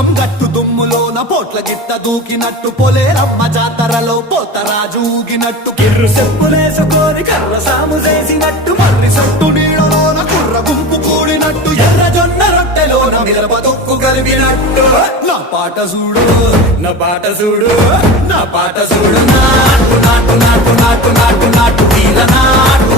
పుల్లం గట్టు దుమ్ములోన పోట్ల గిట్ట దూకినట్టు పొలేరమ్మ జాతరలో పోతరాజు ఊగినట్టు కిర్రు చెప్పులేసుకొని కర్ర సాము చేసినట్టు మర్రి సొట్టు నీడలోన కుర్ర గుంపు కూడినట్టు ఎర్ర జొన్న రొట్టెలోన మిరప దొక్కు కలిపినట్టు నా పాట చూడు నా పాట చూడు నా పాట చూడు నాటు నాటు నాటు నాటు నాటు నాటు తీల నాటు